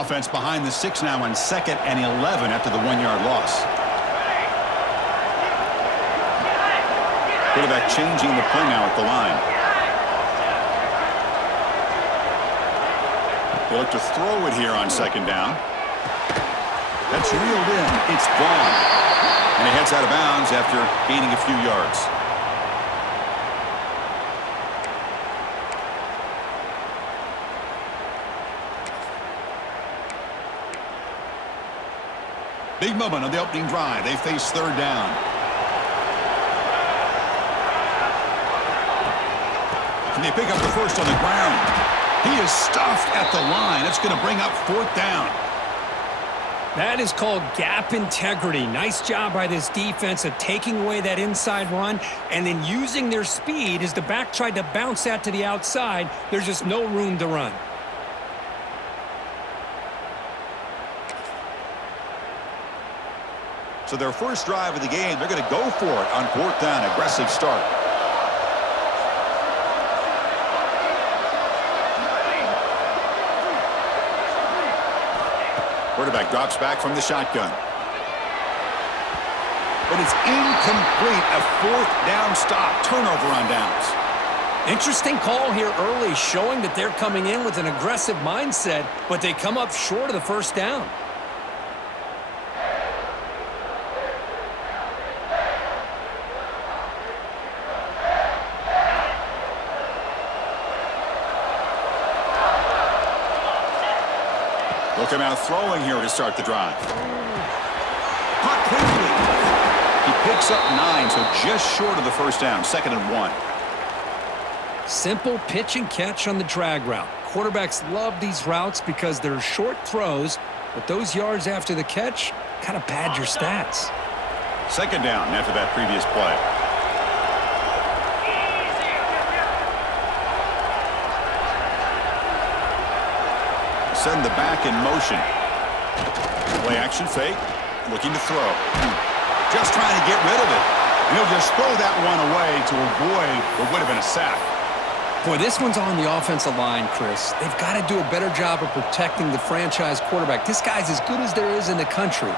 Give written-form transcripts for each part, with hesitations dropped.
Offense behind the 6 now on 2nd and 11 after the 1-yard loss. Quarterback changing the play now at the line. They look to throw it here on 2nd down. That's reeled in. It's gone. And he heads out of bounds after gaining a few yards. Big moment on the opening drive. They face 3rd down. And they pick up the first on the ground. He is stuffed at the line. It's going to bring up 4th down. That is called gap integrity. Nice job by this defense of taking away that inside run and then using their speed as the back tried to bounce that to the outside. There's just no room to run. So their first drive of the game, they're going to go for it on 4th down. Aggressive start. Quarterback drops back from the shotgun. But it's incomplete. A 4th down stop. Turnover on downs. Interesting call here early, showing that they're coming in with an aggressive mindset, but they come up short of the 1st down. Look him out throwing here to start the drive. Caught quickly. He picks up 9, so just short of the 1st down. 2nd and 1. Simple pitch and catch on the drag route. Quarterbacks love these routes because they're short throws, but those yards after the catch kind of pad your stats. 2nd down after that previous play. Send the back in motion. Play action fake. Looking to throw. Just trying to get rid of it. And he'll just throw that one away to avoid what would have been a sack. Boy, this one's on the offensive line, Chris. They've got to do a better job of protecting the franchise quarterback. This guy's as good as there is in the country,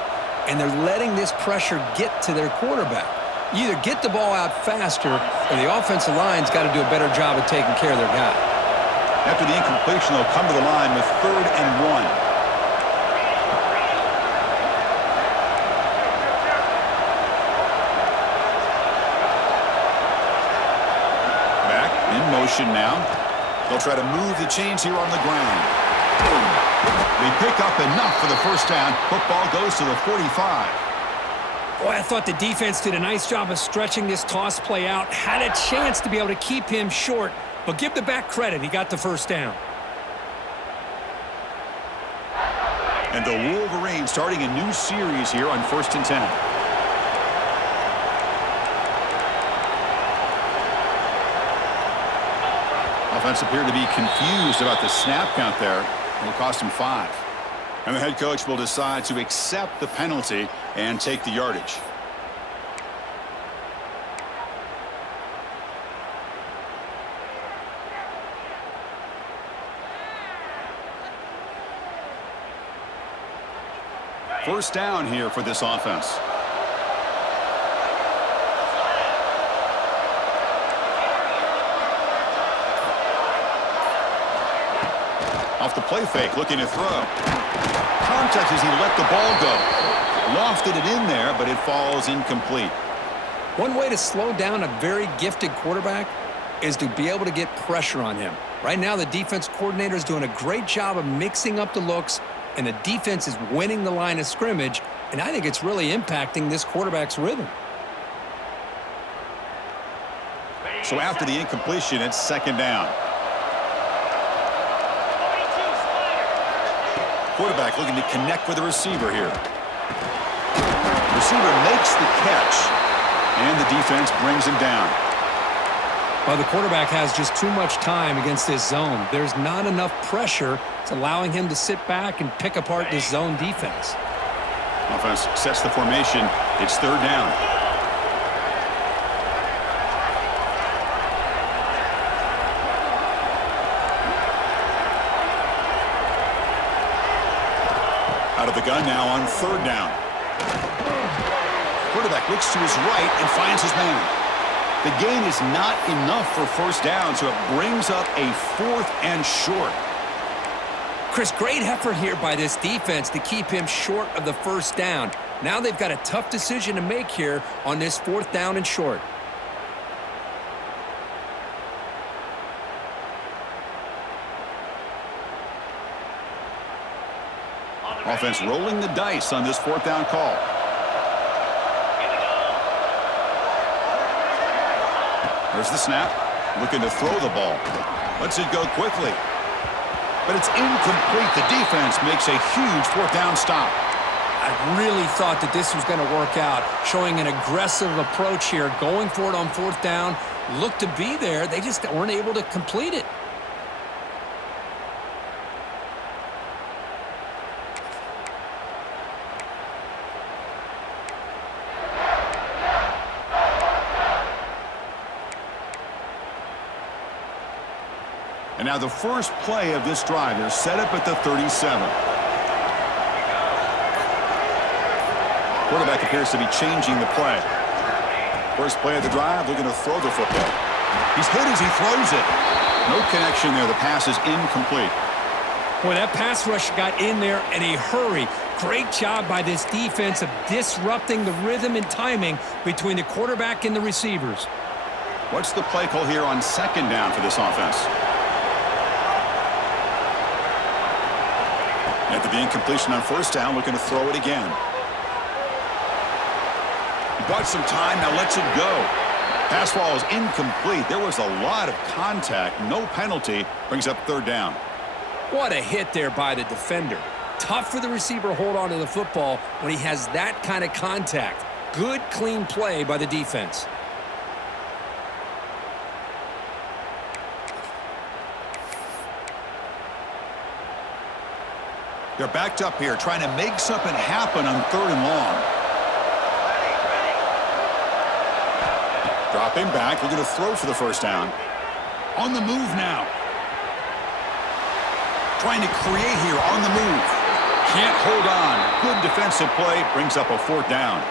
and they're letting this pressure get to their quarterback. You either get the ball out faster, or the offensive line's got to do a better job of taking care of their guy. After the incompletion, they'll come to the line with 3rd and 1. Back in motion now. They'll try to move the chains here on the ground. They pick up enough for the 1st down. Football goes to the 45. Boy, I thought the defense did a nice job of stretching this toss play out. Had a chance to be able to keep him short. But give the back credit. He got the 1st down. And the Wolverines starting a new series here on 1st and 10. Offense appeared to be confused about the snap count there. It'll cost him 5. And the head coach will decide to accept the penalty and take the yardage. First down here for this offense. Off the play fake, looking to throw. Contact as he let the ball go. Lofted it in there, but it falls incomplete. One way to slow down a very gifted quarterback is to be able to get pressure on him. Right now, the defense coordinator is doing a great job of mixing up the looks, and the defense is winning the line of scrimmage, and I think it's really impacting this quarterback's rhythm. So after the incompletion, it's 2nd down. Quarterback looking to connect with the receiver here. Receiver makes the catch, and the defense brings him down. Well, the quarterback has just too much time against this zone. There's not enough pressure. It's allowing him to sit back and pick apart this zone defense. Offense sets the formation. It's 3rd down. the gun now on third down. Quarterback looks to his right and finds his man. The gain is not enough for first down, so it brings up a 4th and short. Chris, great effort here by this defense to keep him short of the first down. Now they've got a tough decision to make here on this 4th down and short. Offense rolling the dice on this 4th down call. There's the snap. Looking to throw the ball. Lets it go quickly. But it's incomplete. The defense makes a huge 4th down stop. I really thought that this was going to work out, showing an aggressive approach here, going for it on 4th down. Looked to be there. They just weren't able to complete it. And now the first play of this drive is set up at the 37. Quarterback appears to be changing the play. First play of the drive, looking to throw the football. He's hit as he throws it. No connection there. The pass is incomplete. Boy, that pass rush got in there in a hurry. Great job by this defense of disrupting the rhythm and timing between the quarterback and the receivers. What's the play call here on 2nd down for this offense? After the incompletion on 1st down, looking to throw it again. Bought some time, now lets it go. Pass ball is incomplete. There was a lot of contact. No penalty. Brings up 3rd down. What a hit there by the defender. Tough for the receiver to hold on to the football when he has that kind of contact. Good, clean play by the defense. They're backed up here, trying to make something happen on 3rd and long. Dropping back, looking to throw for the 1st down. On the move now. Trying to create here on the move. Can't hold on. Good defensive play, brings up a 4th down.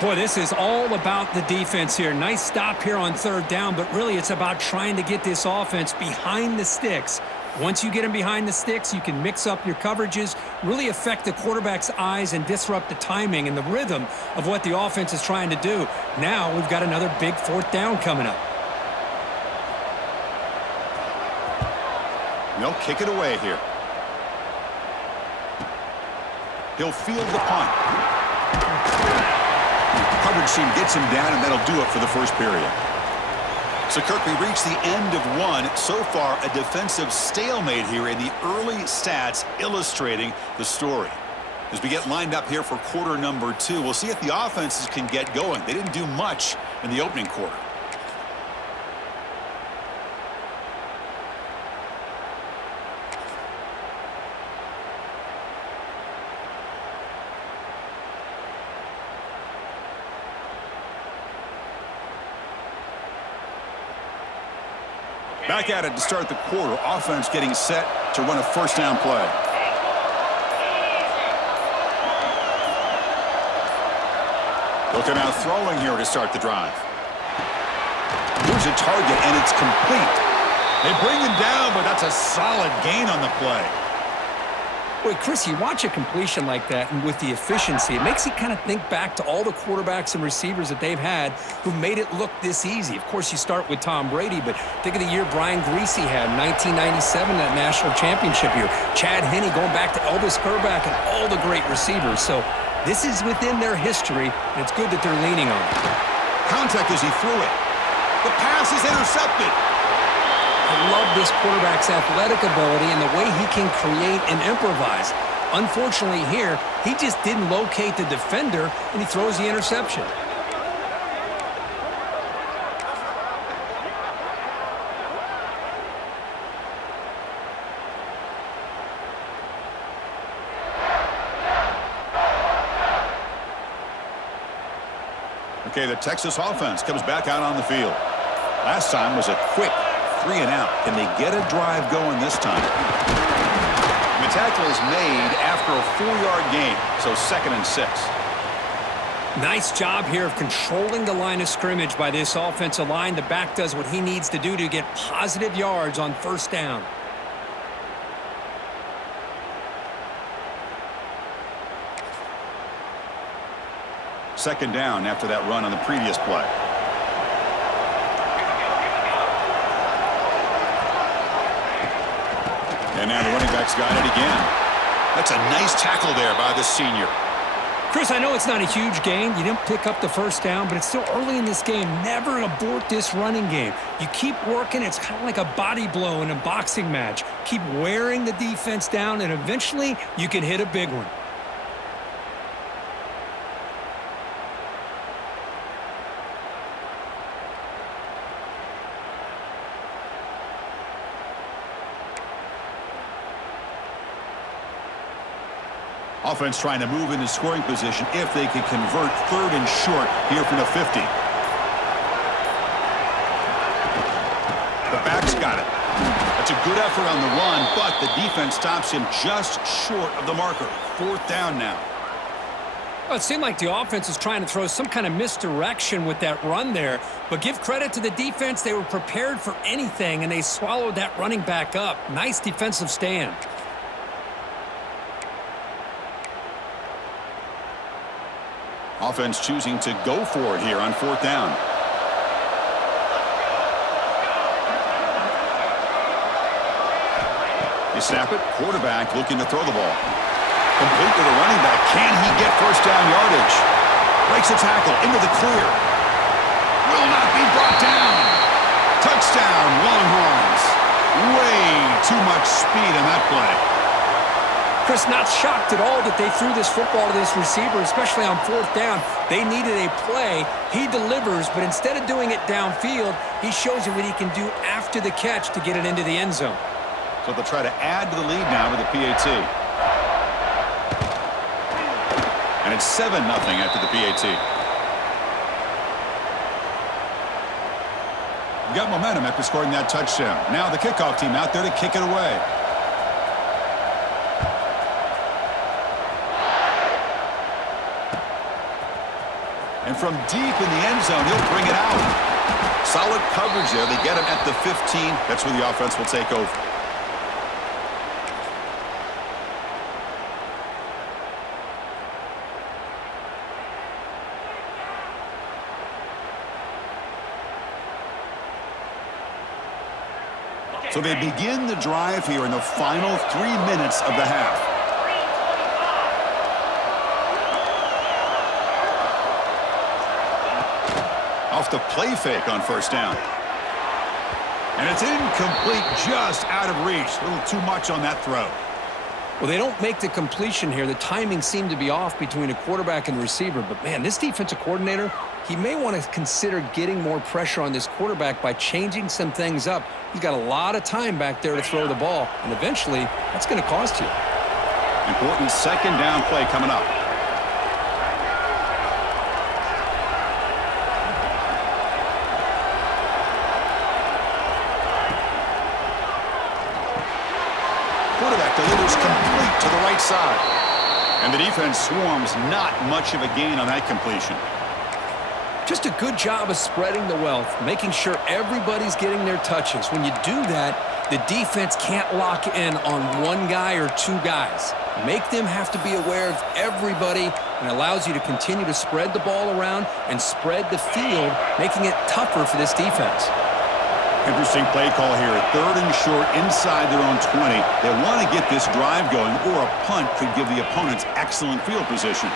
Boy, this is all about the defense here. Nice stop here on 3rd down, but really it's about trying to get this offense behind the sticks. Once you get them behind the sticks, you can mix up your coverages, really affect the quarterback's eyes and disrupt the timing and the rhythm of what the offense is trying to do. Now we've got another big 4th down coming up. They'll kick it away here. He'll field the punt. Coverage team gets him down, and that'll do it for the first period. So, Kirk, we reached the end of one. So far, a defensive stalemate here in the early stats illustrating the story. As we get lined up here for quarter number 2, we'll see if the offenses can get going. They didn't do much in the opening quarter. Back at it to start the quarter. Offense getting set to run a 1st down play. Looking out throwing here to start the drive. Here's a target, and it's complete. They bring him down, but that's a solid gain on the play. Boy, Chris, you watch a completion like that, and with the efficiency, it makes you kind of think back to all the quarterbacks and receivers that they've had who made it look this easy. Of course, you start with Tom Brady, but think of the year Brian Greasy had, 1997, that national championship year. Chad Henne going back to Elvis Kerback and all the great receivers. So this is within their history, and it's good that they're leaning on it. Contact as he threw it. The pass is intercepted. I love this quarterback's athletic ability and the way he can create and improvise. Unfortunately here, he just didn't locate the defender, and he throws the interception. Okay, the Texas offense comes back out on the field. Last time was a quick 3 and out. Can they get a drive going this time? The tackle is made after a 4-yard gain, so 2nd and 6. Nice job here of controlling the line of scrimmage by this offensive line. The back does what he needs to do to get positive yards on 1st down. Second down after that run on the previous play. And now the running back's got it again. That's a nice tackle there by the senior. Chris, I know it's not a huge gain. You didn't pick up the 1st down, but it's still early in this game. Never abort this running game. You keep working. It's kind of like a body blow in a boxing match. Keep wearing the defense down, and eventually you can hit a big one. Offense trying to move into scoring position if they can convert 3rd and short here from the 50. The back's got it. That's a good effort on the run, but the defense stops him just short of the marker. 4th down now. Well, it seemed like the offense was trying to throw some kind of misdirection with that run there, but give credit to the defense. They were prepared for anything, and they swallowed that running back up. Nice defensive stand. Offense choosing to go for it here on 4th down. They snap it. Quarterback looking to throw the ball. Complete to the running back. Can he get 1st down yardage? Breaks a tackle into the clear. Will not be brought down. Touchdown, Longhorns. Way too much speed on that play. Chris, not shocked at all that they threw this football to this receiver, especially on 4th down. They needed a play. He delivers, but instead of doing it downfield, he shows you what he can do after the catch to get it into the end zone. So they'll try to add to the lead now with the PAT. And it's 7-0 after the PAT. Got momentum after scoring that touchdown. Now the kickoff team out there to kick it away. And from deep in the end zone, he'll bring it out. Solid coverage there. They get him at the 15. That's where the offense will take over. So they begin the drive here in the final 3 minutes of the half. Off the play fake on 1st down. And it's incomplete, just out of reach. A little too much on that throw. Well, they don't make the completion here. The timing seemed to be off between a quarterback and receiver. But, man, this defensive coordinator, he may want to consider getting more pressure on this quarterback by changing some things up. He's got a lot of time back there to throw the ball. And eventually, that's going to cost you. Important 2nd down play coming up. Quarterback delivers complete to the right side. And the defense swarms, not much of a gain on that completion. Just a good job of spreading the wealth, making sure everybody's getting their touches. When you do that, the defense can't lock in on one guy or 2 guys. Make them have to be aware of everybody, and allows you to continue to spread the ball around and spread the field, making it tougher for this defense. Interesting play call here. 3rd and short inside their own 20. They want to get this drive going, or a punt could give the opponents excellent field position.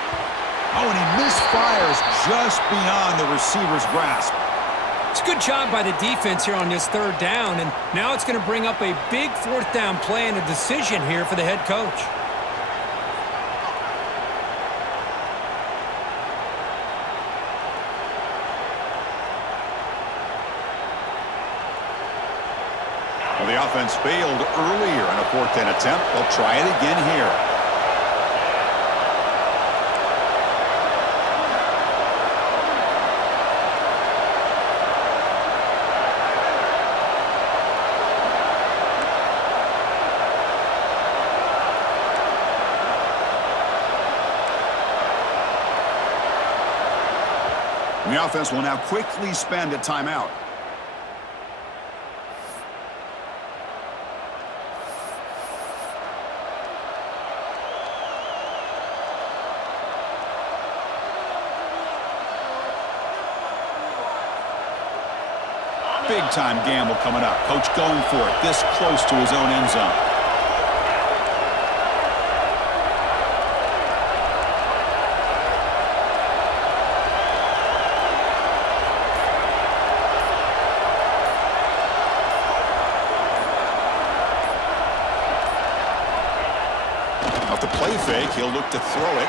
Oh, and he misfires just beyond the receiver's grasp. It's a good job by the defense here on this 3rd down, and now it's going to bring up a big 4th down play and a decision here for the head coach. Well, the offense failed earlier in a 4th down attempt. They'll try it again here. And the offense will now quickly spend a timeout. Big-time gamble coming up. Coach going for it this close to his own end zone. Off the play fake, he'll look to throw it.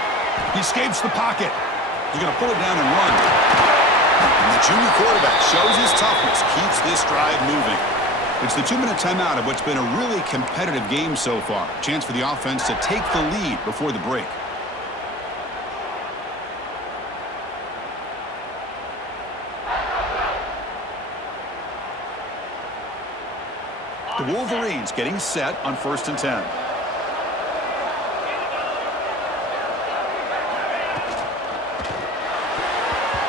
He escapes the pocket. He's going to pull it down and run. And the junior quarterback shows his toughness, keeps this drive moving. It's the 2-minute timeout of what's been a really competitive game so far. Chance for the offense to take the lead before the break. The Wolverines getting set on 1st and 10.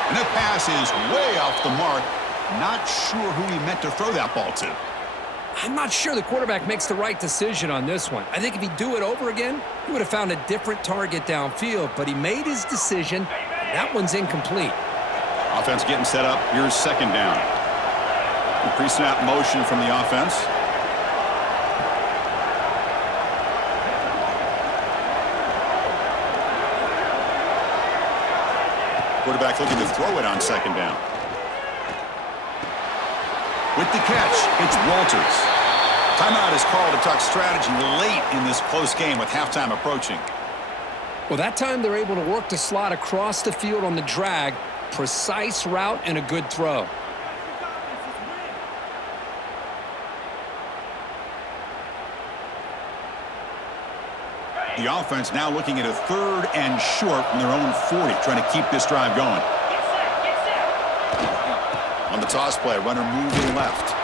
And that pass is way off the mark. Not sure who he meant to throw that ball to. I'm not sure the quarterback makes the right decision on this one. I think if he'd do it over again, he would have found a different target downfield, but he made his decision. That one's incomplete. Offense getting set up. Here's 2nd down. The pre-snap motion from the offense. Quarterback looking to throw it on 2nd down. With the catch, it's Walters. Timeout is called to talk strategy late in this close game with halftime approaching. Well, that time they're able to work the slot across the field on the drag. Precise route and a good throw. The offense now looking at a 3rd and short from their own 40, trying to keep this drive going. On the toss play, runner moving left.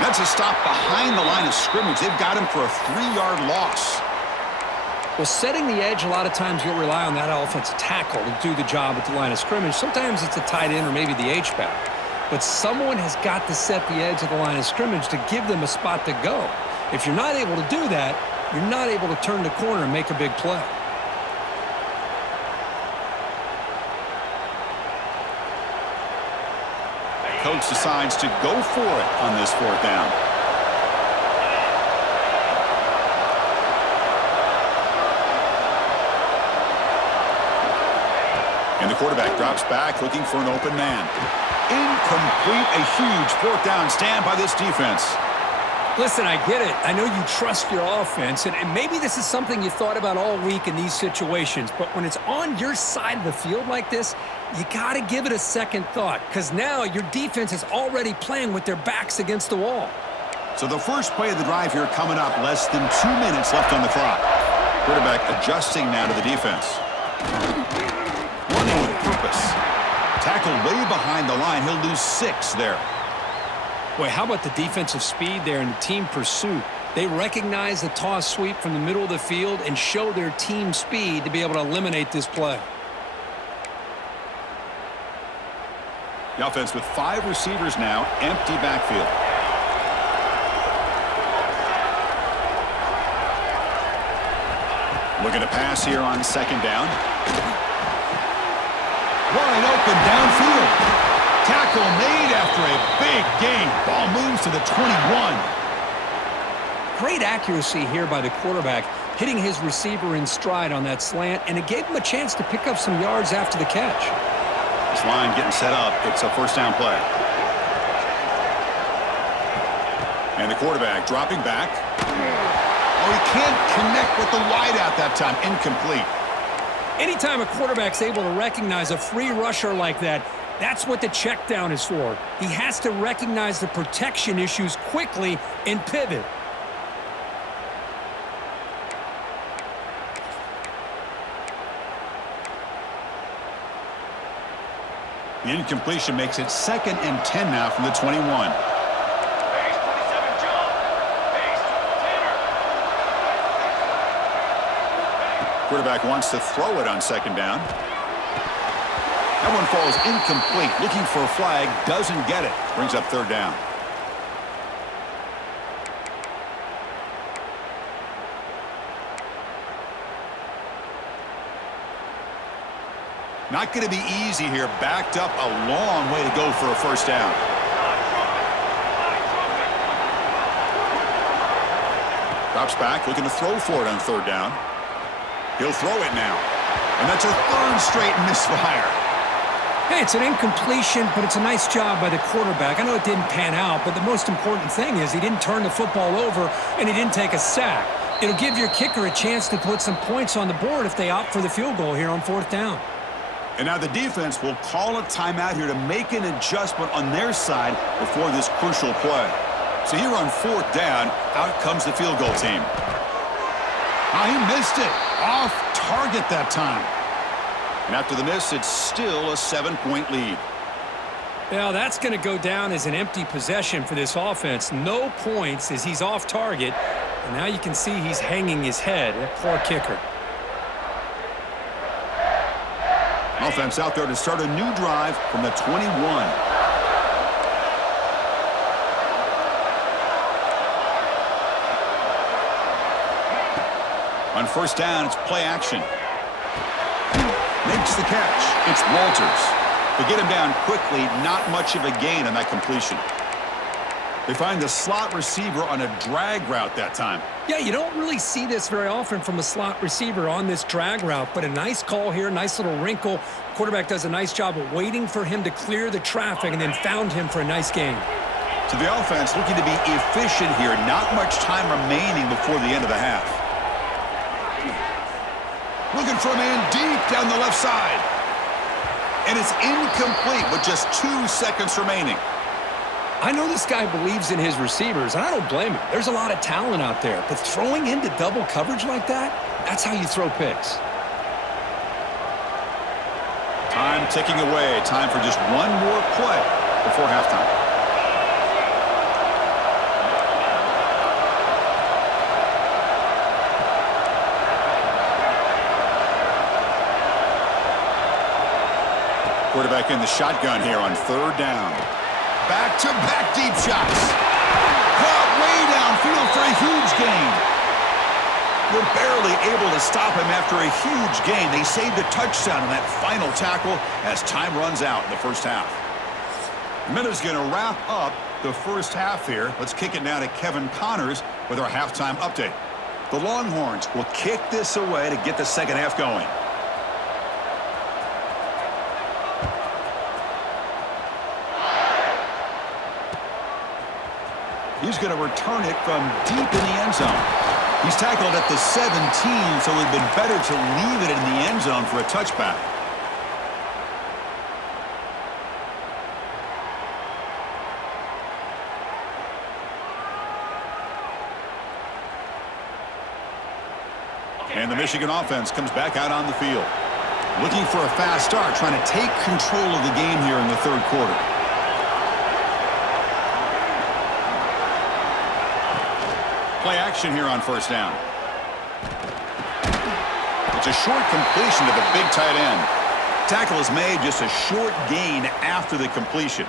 That's a stop behind the line of scrimmage. They've got him for a 3-yard loss. Well, setting the edge, a lot of times you'll rely on that offensive tackle to do the job at the line of scrimmage. Sometimes it's a tight end or maybe the H-back. But someone has got to set the edge of the line of scrimmage to give them a spot to go. If you're not able to do that, you're not able to turn the corner and make a big play. Coach decides to go for it on this 4th down. And the quarterback drops back looking for an open man. Incomplete. A huge 4th down stand by this defense. Listen, I get it. I know you trust your offense, and maybe this is something you thought about all week in these situations, but when it's on your side of the field like this, you got to give it a second thought, because now your defense is already playing with their backs against the wall. So the first play of the drive here coming up, less than 2 minutes left on the clock. Quarterback adjusting now to the defense. Running with purpose. Tackled way behind the line. He'll lose 6 there. Boy, how about the defensive speed there and the team pursuit? They recognize the toss sweep from the middle of the field and show their team speed to be able to eliminate this play. The offense with 5 receivers now, empty backfield. Looking to pass here on 2nd down. Wide open downfield. Tackle made after a big gain. Ball moves to the 21. Great accuracy here by the quarterback, hitting his receiver in stride on that slant, and it gave him a chance to pick up some yards after the catch. This line getting set up. It's a 1st down play. And the quarterback dropping back. Oh, he can't connect with the wideout that time. Incomplete. Anytime a quarterback's able to recognize a free rusher like that, that's what the check down is for. He has to recognize the protection issues quickly and pivot. The incompletion makes it 2nd and 10 now from the 21. Quarterback wants to throw it on 2nd down. That one falls incomplete. Looking for a flag, doesn't get it. Brings up third down. Not going to be easy here. Backed up a long way to go for a first down. Drops back, looking to throw for it on third down. He'll throw it now. And that's a third straight misfire. Hey, it's an incompletion, but it's a nice job by the quarterback. I know it didn't pan out, but the most important thing is he didn't turn the football over and he didn't take a sack. It'll give your kicker a chance to put some points on the board if they opt for the field goal here on fourth down. And now the defense will call a timeout here to make an adjustment on their side before this crucial play. So here on fourth down, out comes the field goal team. Oh, he missed it. Off target that time. And after the miss, it's still a 7-point lead. Well, that's going to go down as an empty possession for this offense. No points as he's off target. And now you can see he's hanging his head. That poor kicker. Offense out there to start a new drive from the 21. On first down, it's play action. Makes the catch. It's Walters. They get him down quickly. Not much of a gain on that completion. They find the slot receiver on a drag route that time. Yeah, you don't really see this very often from a slot receiver on this drag route, but a nice call here, nice little wrinkle. Quarterback does a nice job of waiting for him to clear the traffic and then found him for a nice gain. So the offense looking to be efficient here. Not much time remaining before the end of the half. Looking for a man deep down the left side. And it's incomplete with just 2 seconds remaining. I know this guy believes in his receivers, and I don't blame him. There's a lot of talent out there, but throwing into double coverage like that, that's how you throw picks. Time ticking away. Time for just one more play before halftime. Quarterback in the shotgun here on third down. Back-to-back deep shots. Caught way downfield for a huge gain. We're barely able to stop him after a huge gain. They saved a touchdown in that final tackle as time runs out in the first half. Minute's going to wrap up the first half here. Let's kick it now to Kevin Connors with our halftime update. The Longhorns will kick this away to get the second half going. He's going to return it from deep in the end zone. He's tackled at the 17, so it would have been better to leave it in the end zone for a touchback. And the Michigan offense comes back out on the field. Looking for a fast start, trying to take control of the game here in the third quarter. Play action here on first down. It's a short completion to the big tight end. Tackle is made, just a short gain after the completion.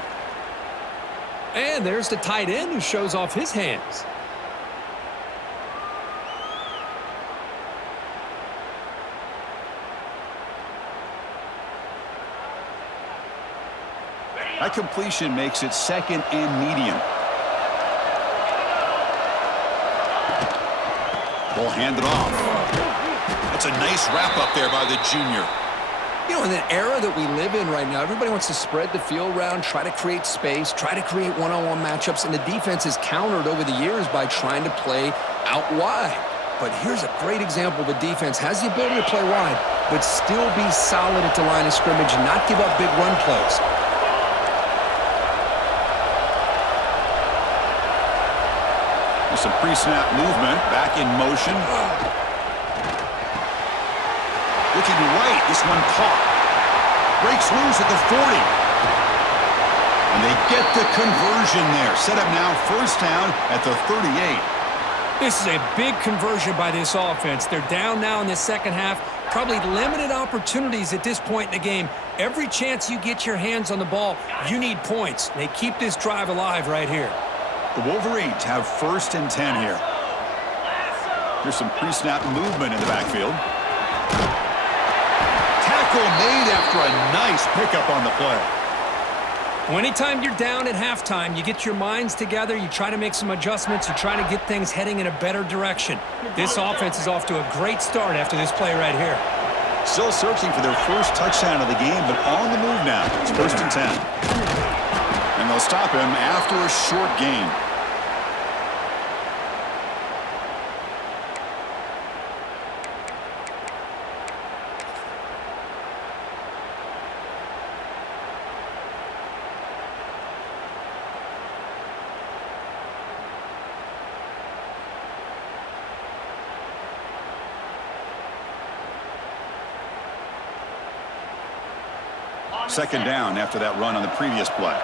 And there's the tight end who shows off his hands. That completion makes it second and medium. Ball handed off. That's a nice wrap up there by the junior. You know, in the era that we live in right now, everybody wants to spread the field around, try to create space, try to create one-on-one matchups, and the defense is countered over the years by trying to play out wide. But here's a great example. The defense has the ability to play wide, but still be solid at the line of scrimmage and not give up big run plays. Some pre-snap movement, back in motion. Looking right, this one caught. Breaks loose at the 40. And they get the conversion there. Set up now first down at the 38. This is a big conversion by this offense. They're down now in the second half. Probably limited opportunities at this point in the game. Every chance you get your hands on the ball, you need points. They keep this drive alive right here. The Wolverines have 1st and 10 here. Here's some pre-snap movement in the backfield. Tackle made after a nice pickup on the play. Well, anytime you're down at halftime, you get your minds together, you try to make some adjustments, you try to get things heading in a better direction. This offense is off to a great start after this play right here. Still searching for their first touchdown of the game, but on the move now. It's 1st and 10. And they'll stop him after a short gain. Second down after that run on the previous play.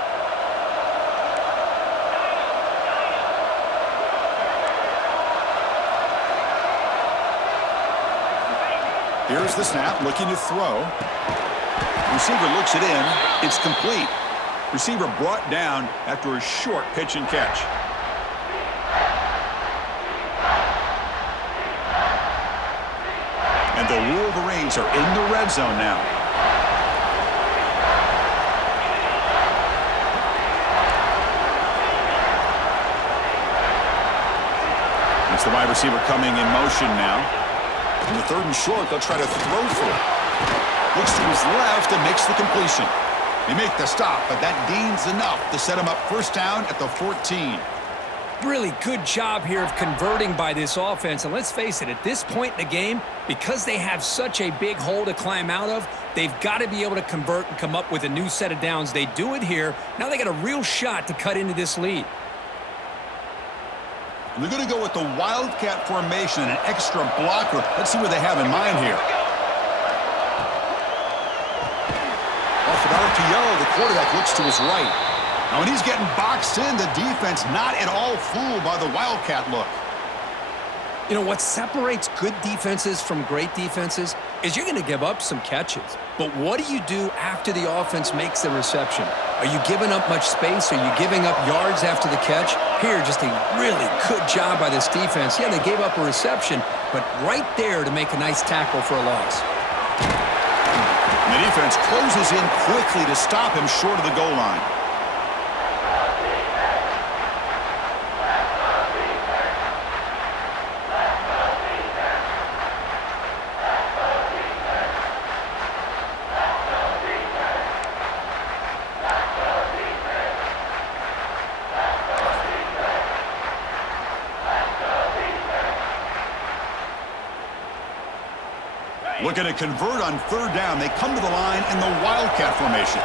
Here's the snap, looking to throw. Receiver looks it in. It's complete. Receiver brought down after a short pitch and catch. And the Wolverines are in the red zone now. It's the wide receiver coming in motion now. In the 3rd and short, they'll try to throw for it. Looks to his left and makes the completion. They make the stop, but that gains enough to set him up 1st down at the 14. Really good job here of converting by this offense. And let's face it, at this point in the game, because they have such a big hole to climb out of, they've got to be able to convert and come up with a new set of downs. They do it here. Now they got a real shot to cut into this lead. And they're going to go with the Wildcat formation and an extra blocker. Let's see what they have in mind here. Off of RPO, the quarterback looks to his right. Now, when he's getting boxed in, the defense not at all fooled by the Wildcat look. You know, what separates good defenses from great defenses is you're going to give up some catches. But what do you do after the offense makes the reception? Are you giving up much space? Are you giving up yards after the catch? Here, just a really good job by this defense. Yeah, they gave up a reception, but right there to make a nice tackle for a loss. And the defense closes in quickly to stop him short of the goal line. Looking to convert on 3rd down. They come to the line in the Wildcat formation.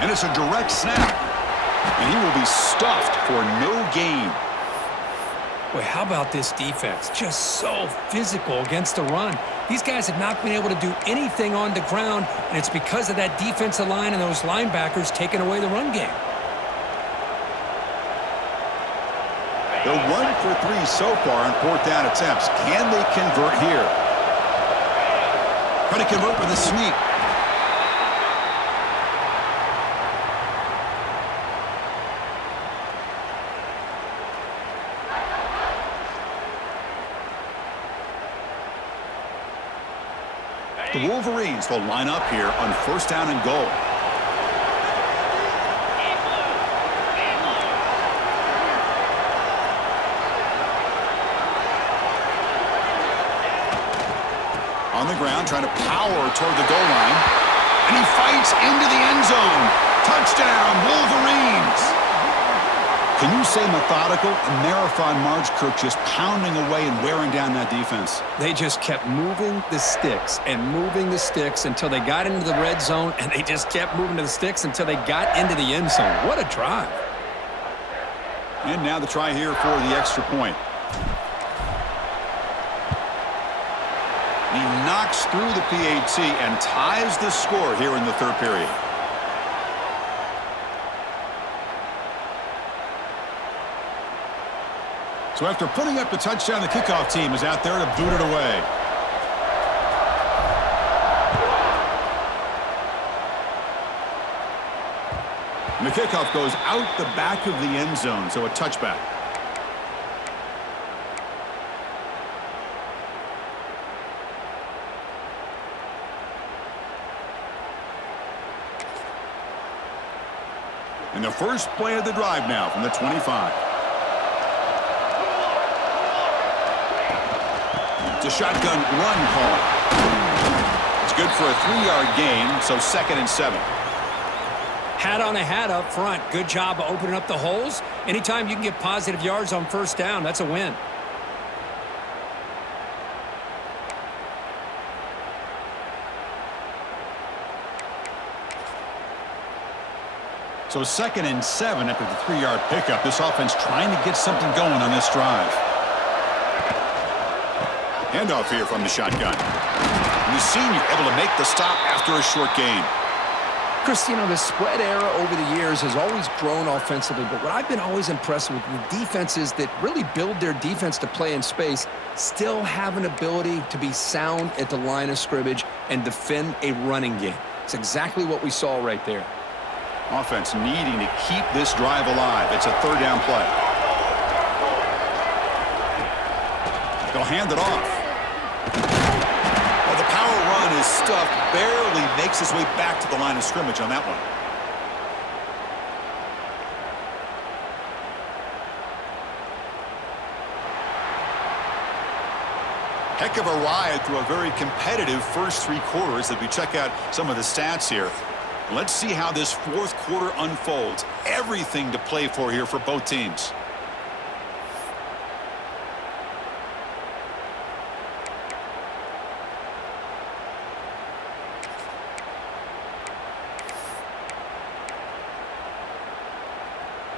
And it's a direct snap. And he will be stuffed for no gain. Boy, how about this defense? Just so physical against the run. These guys have not been able to do anything on the ground, and it's because of that defensive line and those linebackers taking away the run game. They're 1 for 3 so far on 4th down attempts. Can they convert here? Trying to convert with a sneak. The Wolverines will line up here on 1st down and goal. On the ground, trying to power toward the goal line. And he fights into the end zone. Touchdown, Wolverines! Can you say methodical? A marathon march, Kirk, just pounding away and wearing down that defense. They just kept moving the sticks and moving the sticks until they got into the red zone, and they just kept moving the sticks until they got into the end zone. What a drive. And now the try here for the extra point. He knocks through the PAT and ties the score here in the 3rd period. So after putting up the touchdown, the kickoff team is out there to boot it away. And the kickoff goes out the back of the end zone, so a touchback. And the first play of the drive now from the 25. It's a shotgun run call. It's good for a 3-yard gain, so 2nd and 7. Hat on a hat up front. Good job of opening up the holes. Anytime you can get positive yards on first down, that's a win. So 2nd and 7 after the 3-yard pickup. This offense trying to get something going on this drive. Handoff here from the shotgun. And the senior able to make the stop after a short gain. Chris, you know, the spread era over the years has always grown offensively, but what I've been always impressed with the defenses that really build their defense to play in space still have an ability to be sound at the line of scrimmage and defend a running game. It's exactly what we saw right there. Offense needing to keep this drive alive. It's a 3rd down play. They'll hand it off. Well, the power run is stuffed. Barely makes his way back to the line of scrimmage on that one. Heck of a ride through a very competitive first 3 quarters as we check out some of the stats here. Let's see how this 4th quarter unfolds. Everything to play for here for both teams.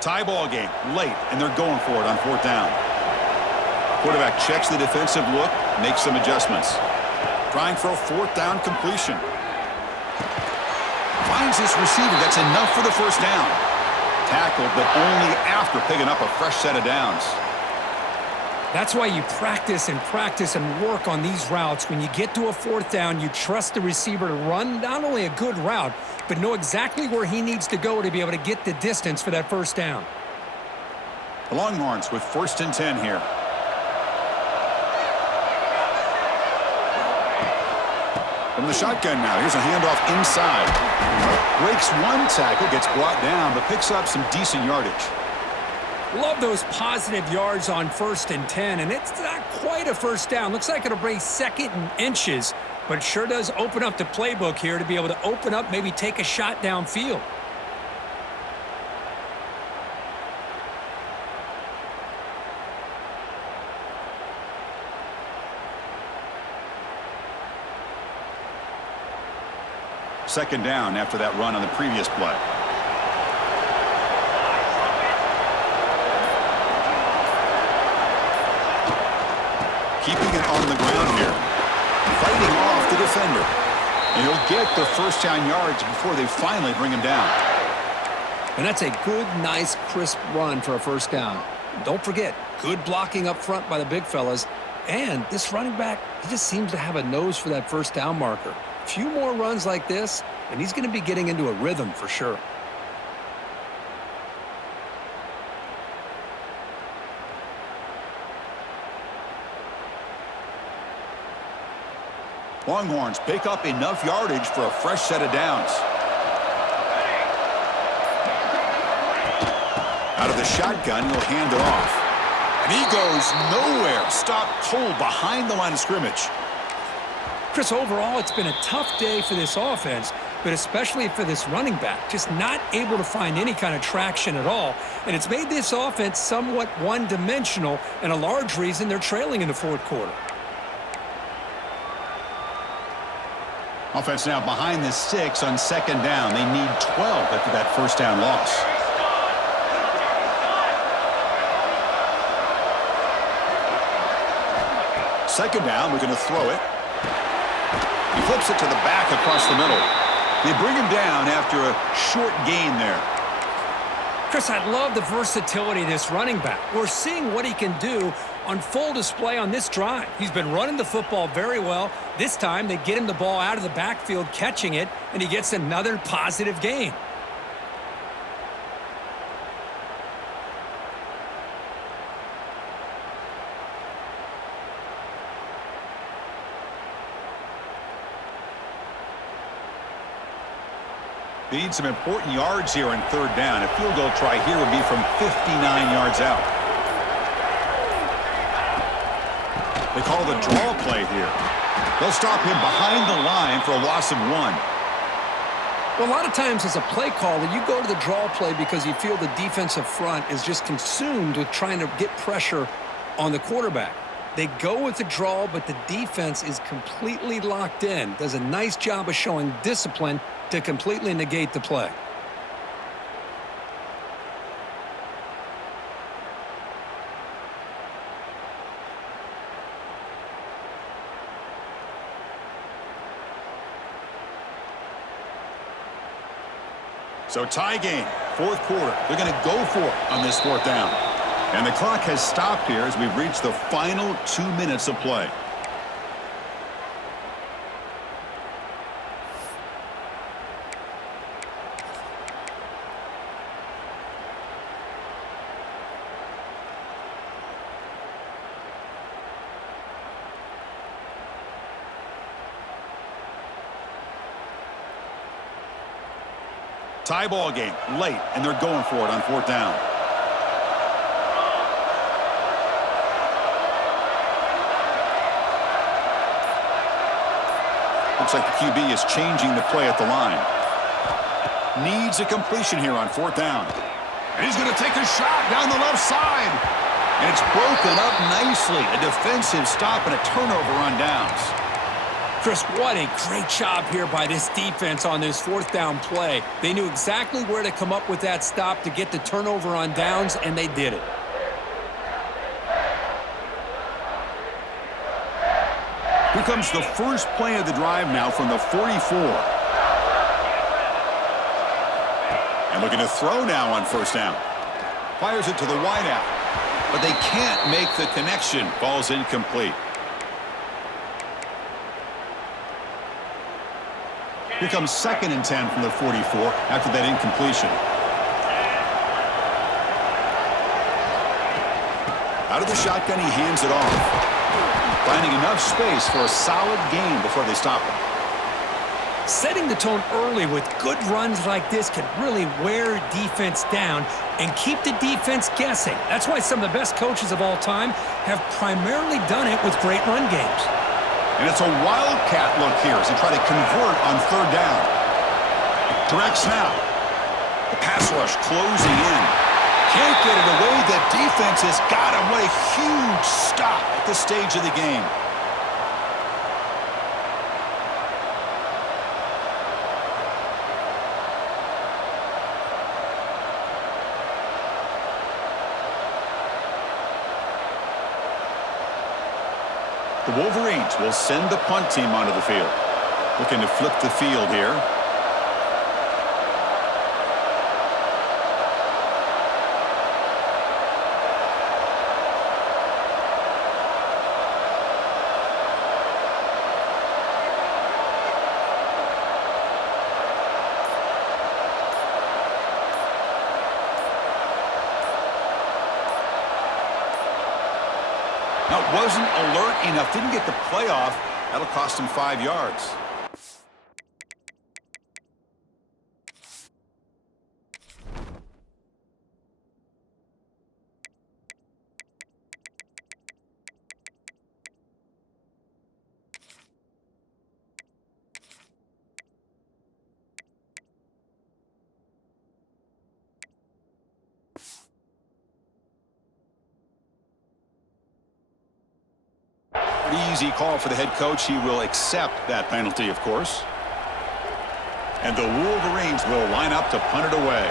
Tie ball game late, and they're going for it on 4th down. Quarterback checks the defensive look, makes some adjustments. Trying for a 4th down completion. Finds his receiver. That's enough for the first down. Tackled, but only after picking up a fresh set of downs. That's why you practice and work on these routes. When you get to a 4th down, you trust the receiver to run not only a good route, but know exactly where he needs to go to be able to get the distance for that first down. The Longhorns with 1st and 10 here. From the shotgun now, here's a handoff inside. Breaks one tackle, gets brought down, but picks up some decent yardage. Love those positive yards on 1st and 10, and it's not quite a first down. Looks like it'll bring 2nd and inches, but it sure does open up the playbook here to be able to open up, maybe take a shot downfield. Second down after that run on the previous play. Keeping it on the ground here. Fighting off the defender. And he'll get the first down yards before they finally bring him down. And that's a good, nice, crisp run for a first down. Don't forget, good blocking up front by the big fellas. And this running back, he just seems to have a nose for that first down marker. A few more runs like this, and he's going to be getting into a rhythm for sure. Longhorns pick up enough yardage for a fresh set of downs. Out of the shotgun, he'll hand it off. And he goes nowhere. Stopped cold behind the line of scrimmage. Chris, overall, it's been a tough day for this offense, but especially for this running back. Just not able to find any kind of traction at all. And it's made this offense somewhat one-dimensional, and a large reason they're trailing in the 4th quarter. Offense now behind the 6 on 2nd down. They need 12 after that first down loss. Second down, we're going to throw it. He flips it to the back across the middle. They bring him down after a short gain there. Chris, I love the versatility of this running back. We're seeing what he can do on full display on this drive. He's been running the football very well. This time, they get him the ball out of the backfield, catching it, and he gets another positive gain. They need some important yards here on third down. A field goal try here would be from 59 yards out. They call the draw play here. They'll stop him behind the line for a loss of 1. Well, a lot of times as a play caller, you go to the draw play because you feel the defensive front is just consumed with trying to get pressure on the quarterback. They go with the draw, but the defense is completely locked in. Does a nice job of showing discipline to completely negate the play. So tie game, fourth quarter. They're going to go for it on this fourth down. And the clock has stopped here as we've reached the final 2 minutes of play. Tie ball game, late, and they're going for it on fourth down. Looks like the QB is changing the play at the line. Needs a completion here on fourth down. And he's going to take a shot down the left side. And it's broken up nicely. A defensive stop and a turnover on downs. Chris, what a great job here by this defense on this fourth down play. They knew exactly where to come up with that stop to get the turnover on downs, and they did it. Here comes the first play of the drive now from the 44. And looking to throw now on first down. Fires it to the wideout, but they can't make the connection. Ball's incomplete. Here comes 2nd and 10 from the 44 after that incompletion. Out of the shotgun, he hands it off. Finding enough space for a solid gain before they stop him. Setting the tone early with good runs like this can really wear defense down and keep the defense guessing. That's why some of the best coaches of all time have primarily done it with great run games. And it's a wildcat look here as they try to convert on third down. Direct snap. The pass rush closing in. Can't get it away. The defense has got him. What a huge stop at this stage of the game. The Wolverines will send the punt team onto the field. Looking to flip the field here. Now, wasn't alert enough, didn't get the play off. That'll cost him 5 yards. Easy call for the head coach. He will accept that penalty, of course. And the Wolverines will line up to punt it away.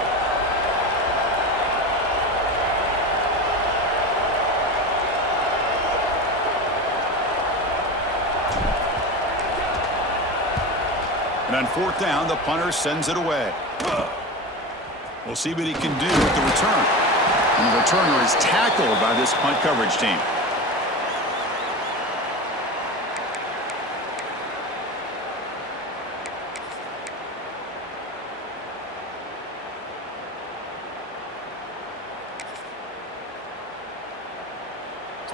And on fourth down, the punter sends it away. We'll see what he can do with the return. And the returner is tackled by this punt coverage team.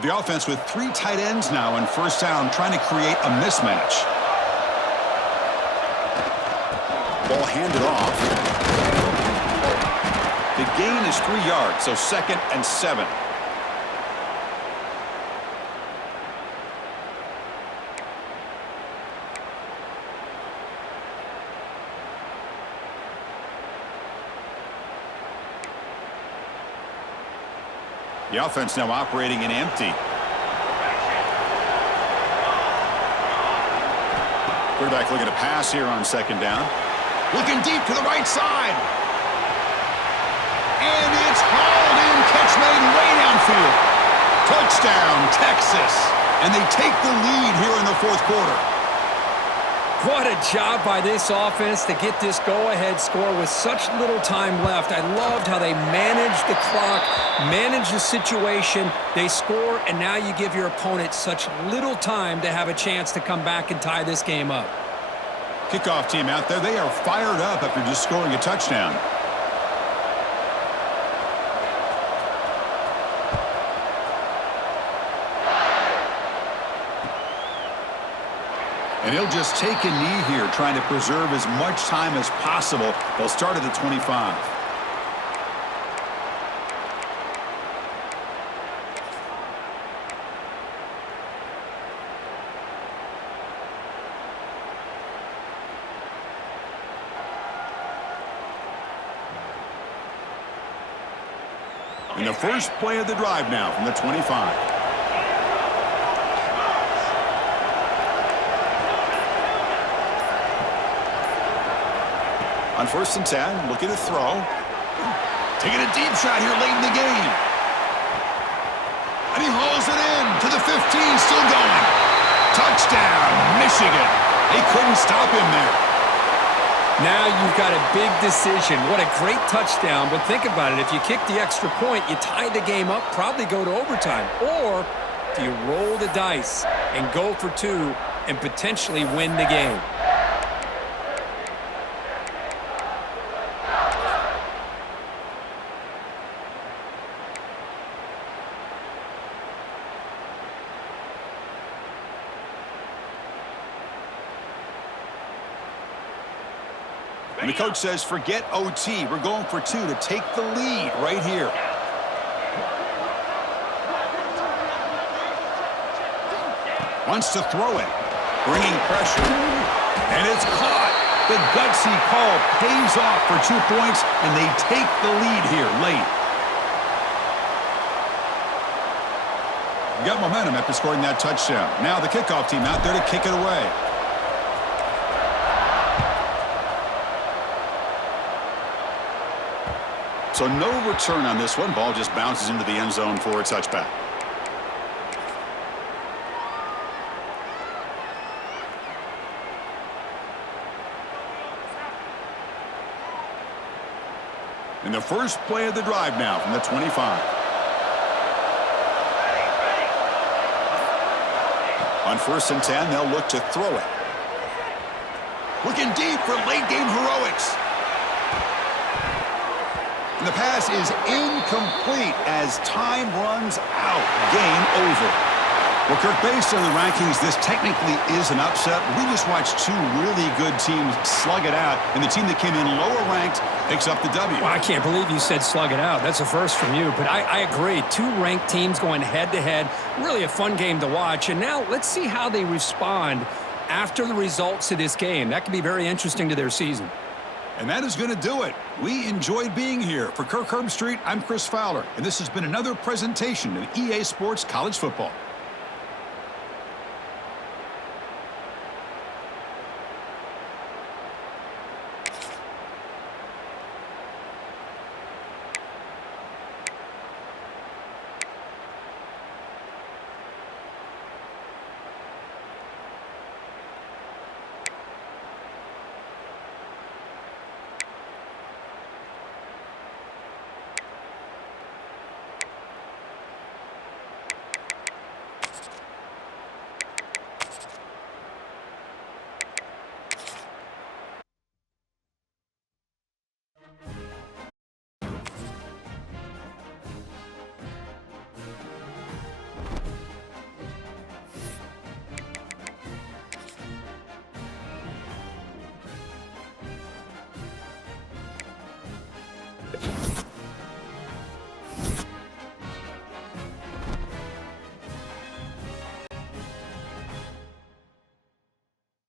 The offense with 3 tight ends now in first down, trying to create a mismatch. Ball handed off. The gain is 3 yards, so 2nd and 7. The offense now operating in empty. Quarterback looking to pass here on 2nd down. Looking deep to the right side. And it's hauled in. Catch made way downfield. Touchdown, Texas. And they take the lead here in the 4th quarter. What a job by this offense to get this go-ahead score with such little time left. I loved how they managed the clock, managed the situation. They score, and now you give your opponent such little time to have a chance to come back and tie this game up. Kickoff team out there, they are fired up after just scoring a touchdown. And he'll just take a knee here, trying to preserve as much time as possible. They'll start at the 25. And the first play of the drive now from the 25. On 1st and 10, looking to throw. Taking a deep shot here late in the game. And he hauls it in to the 15, still going. Touchdown, Michigan. They couldn't stop him there. Now you've got a big decision. What a great touchdown, but think about it. If you kick the extra point, you tie the game up, probably go to overtime. Or do you roll the dice and go for 2 and potentially win the game? And the coach says, forget OT. We're going for 2 to take the lead right here. Wants to throw it. Bringing pressure. And it's caught. The gutsy call pays off for 2 points, and they take the lead here late. Got momentum after scoring that touchdown. Now the kickoff team out there to kick it away. So no return on this one. Ball just bounces into the end zone for a touchback. In the first play of the drive now from the 25. On 1st and 10, they'll look to throw it. Looking deep for late game heroics. And the pass is incomplete as time runs out. Game over. Well, Kirk, based on the rankings, this technically is an upset. We just watched 2 really good teams slug it out, and the team that came in lower ranked picks up the W. Well, I can't believe you said slug it out. That's a first from you, but I agree. 2 ranked teams going head-to-head. Really a fun game to watch. And now let's see how they respond after the results of this game. That could be very interesting to their season. And that is going to do it. We enjoyed being here. For Kirk Herbstreit, I'm Chris Fowler, and this has been another presentation of EA Sports College Football.